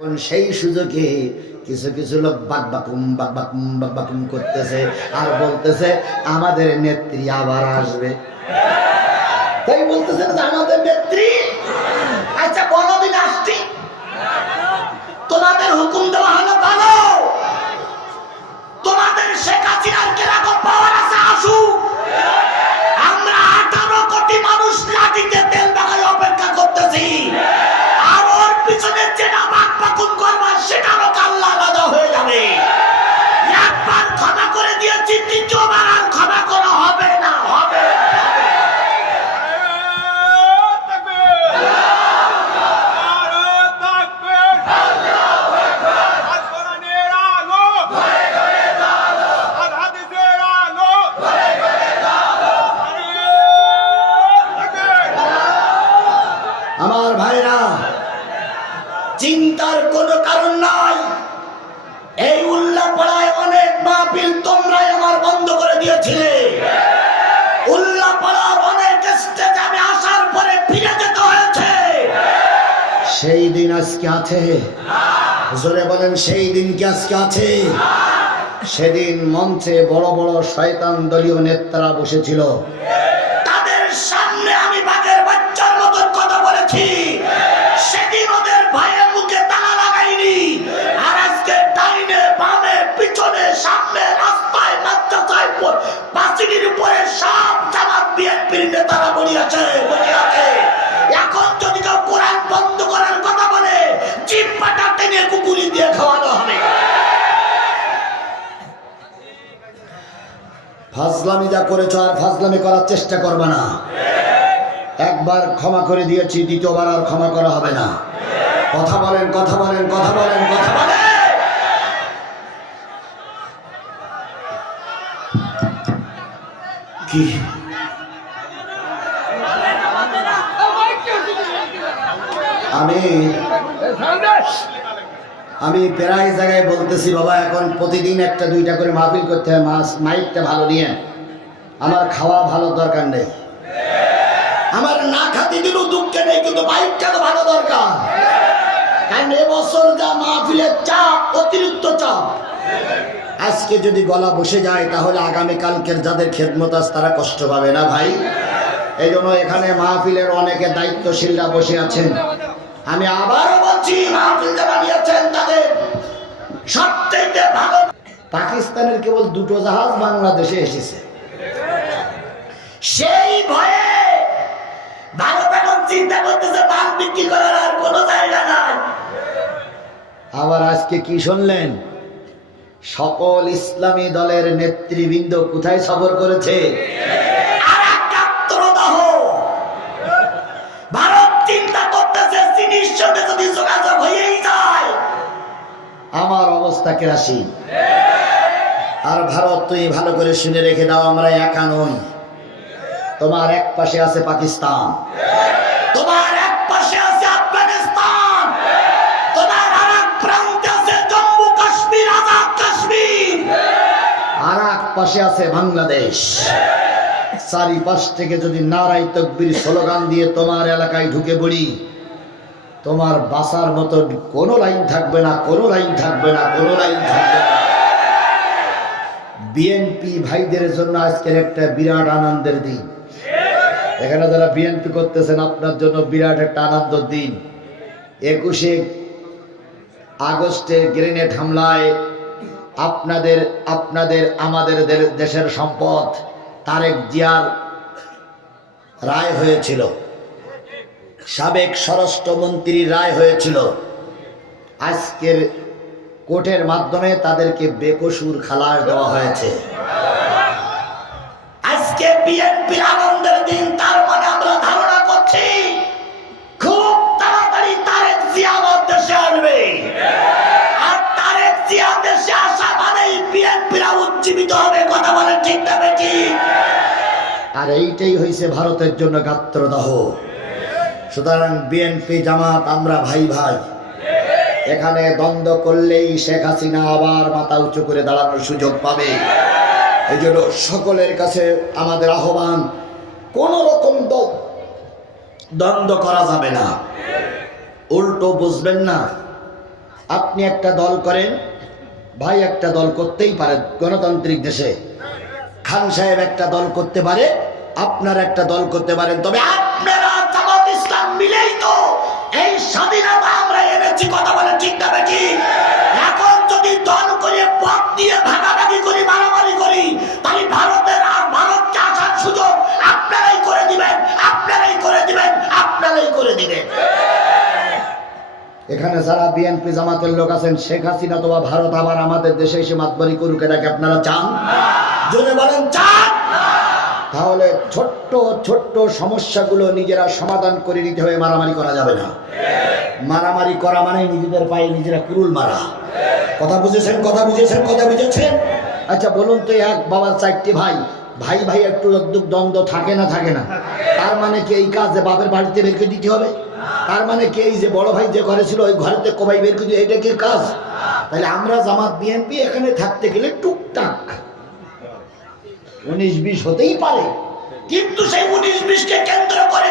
সেই সুযোগে কিছু কিছু লোক বাকবাকুম করতেছে আর বলতেছে আমাদের নেত্রী আবার আসবে। তাই বলতেছে যে আমাদের নেত্রী, আচ্ছা কোনদিন আসছি? তোমাদের হুকুম দেওয়া হলো ভালো, তোমাদের শেখ হাসিনার কেরাকত পাওয়ার আছে, আসুক। আমরা 18 কোটি মানুষ লাঠিতে তেল লাগাই অপেক্ষা করতেছি, আর ওর পিছনে যেটা বাকবাকুম করবার সেটারও কাল্লা আলাদা হয়ে যাবে। একবার ক্ষমা করে দিয়েছি, দ্বিতীয়বার আর ক্ষমা করা হবে না, হবে। আমার ভাইরা, চিন্তার কোনো কারণ নাই। এই উল্লাপাড়ায় অনেক মাহফিল তোমরাই আমার বন্ধ করে দিয়েছিলে। উল্লাপাড়ার অনেক স্টেজ আমি আসার পরে ফিরে যেতে হয়েছে। সেই দিন আজকে আছে? জোরে বলেন, সেই দিন কি আজকে আছে? সেদিন মঞ্চে বড় বড় শয়তান দলীয় নেতারা বসেছিল, তাদের সামনে আমি বাঘের বাচ্চার মতন কথা বলেছি। সেদিন ওদের ভয়ে মুখে তালা লাগাইনি, আর আজকে ডাইনে বামে পিছনে সামনে রাস্তায় মাদ্রাসায় পাঁচিলের উপরে সব জামাত বিএনপির নেতারা বসে আছে। এখন যদি কেউ কোরআন বন্ধ করার কথা বলে, জিভ পাটা টেনে কুকুরি দিয়ে খাওয়ানো হবে। ফাজলামি যা করেছ আর ফাজলামি করার চেষ্টা করবে না। একবার ক্ষমা করে দিয়েছি, দ্বিতীয়বার আর ক্ষমা করা হবে না। কথা বলেন, কথা বলেন, কথা বলেন, কথা বলেন। কি আমি প্রায় জায়গায় বলতেছি, বাবা এখন প্রতিদিন একটা দুইটা করে মাহফিল করতে হয়, মাইকটা ভালো নিয়ে। আমার খাওয়া ভালো দরকার নেই, আমার না খাতি দিলেও দুঃখে নেই, কিন্তু মাইকটা তো ভালো দরকার। কারণ এবছর যা মাহফিলের চাপ, অতিরিক্ত চাপ। আজকে যদি গলা বসে যায় তাহলে আগামীকালকের যাদের খেদমত আছে তারা কষ্ট পাবে না ভাই। এই জন্য এখানে মাহফিলের অনেকে দায়িত্বশীলরা বসে আছেন। আমি আবারও বলছি, মাহফিল যারা নিয়েছেন তাদের সবচেয়ে ভালো। পাকিস্তানের কেবল 2টো জাহাজ বাংলাদেশে এসেছে, সেই ভয়ে ভারত এখন চিন্তা করতেছে মাল বিক্রি করার আর কোনো জায়গা নাই। আবার আজকে কি শুনলেন? সকল ইসলামী দলের নেতৃবৃন্দ কোথায় সফর করেছে? ভারত চিন্তা করতেছে চীনের সাথে যদি যোগাযোগ হয়েই যায় আমার অবস্থা কেরাসিন। আর ভারত, তুই ভালো করে শুনে রেখে দাও, আমরা একা নই। তোমার এক পাশে আছে পাকিস্তান, তোমার এক পাশে আছে আফগানিস্তান, তোমার আর এক প্রান্তে আছে জম্মু কাশ্মীর, আজাদ কাশ্মীর, আর এক পাশে আছে বাংলাদেশ। চারিপাশ থেকে যদি নারাই তাকবীর স্লোগান দিয়ে তোমার এলাকায় ঢুকে পড়ি, তোমার বাঁচার মতো কোনো লাইন থাকবে না, কোনো লাইন থাকবে না, কোনো লাইন থাকবে না। বিএনপি ভাইদের জন্য আজকের একটা বিরাট আনন্দের দিন। এখানে যারা বিএনপি করতেছেন আপনার জন্য বিরাট একটা আনন্দের দিন। 21শে আগস্টের গ্রেনেড হামলায় আমাদের দেশের সম্পদ তারেক জিয়ার রায় হয়েছিল, সাবেক স্বরাষ্ট্রমন্ত্রীর রায় হয়েছিল। আজকের কোর্টের মাধ্যমে তাদেরকে বেকসুর খালাস দেওয়া হয়েছে। আজকে বিএনপির আনন্দের দিন, তার মানে আমরা ধারণা করছি খুব তাড়াতাড়ি তারেক জিয়া আমার দেশে আসবে। আর তারেক জিয়া দেশে আসা মানেই বিএনপিরা উজ্জীবিত হবে। কথা বলেন ঠিক না বেটি? আর এইটাই হয়েছে ভারতের জন্য গাত্রদাহ। সুতরাং বিএনপি জামাত আমরা ভাই ভাই। এখানে দ্বন্দ্ব করলেই শেখ হাসিনা আবার মাথা উঁচু করে দাঁড়ানোর সুযোগ পাবে। এই জন্য সকলের কাছে আমাদের আহ্বান, কোন রকম দ্বন্দ্ব করা যাবে না। উল্টো বুঝবেন না, আপনি একটা দল করেন ভাই, একটা দল করতেই পারে গণতান্ত্রিক দেশে। খান সাহেব একটা দল করতে পারে, আপনার একটা দল করতে পারেন, তবে আপনারা জামাত ইসলাম মিলেই তো এই স্বাধীনতা আমরা এনেছি। কথা বলেন ঠিক না বেটি? এখন যদি দল করে পথ দিয়ে ভাগাভাগি করি, মারামারি করি, তাহলে ভারতের আর ভারতকে আসার সুযোগ আপনারাই করে দিবেন, আপনারাই করে দিবেন, আপনারাই করে দিবেন। এখানে যারা বিএনপি জামাতের লোক আছেন, শেখ হাসিনা অথবা ভারত আবার আমাদের দেশে এসে মাতবারি করুক, এটাকে আপনারা চান? জোরে বলেন চান? তাহলে ছোট্ট ছোট্ট সমস্যাগুলো নিজেরা সমাধান করে নিতে হবে, মারামারি করা যাবে না। মারামারি করা মানে নিজেদের পায়ে নিজেরা কুরুল মারা। কথা বুঝেছেন? কথা বুঝেছেন? কথা বুঝেছেন? আচ্ছা বলুন তো, এক বাবার 4টি ভাই, ভাই ভাই একটু দ্বন্দ্ব থাকে না থাকে না? তার মানে কি এই কাজ যে বাপের বাড়িতে বের করে দিতে হবে? তার মানে কি এই যে বড় ভাই যে ঘরে ছিল ওই ঘরেতে কবাই বের করে দিতে, এটা কি কাজ? তাহলে আমরা জামাত বিএনপি এখানে থাকতে গেলে টুকটাক 19-20 হতেই পারে, কিন্তু সেই 19-20 কে কেন্দ্র করে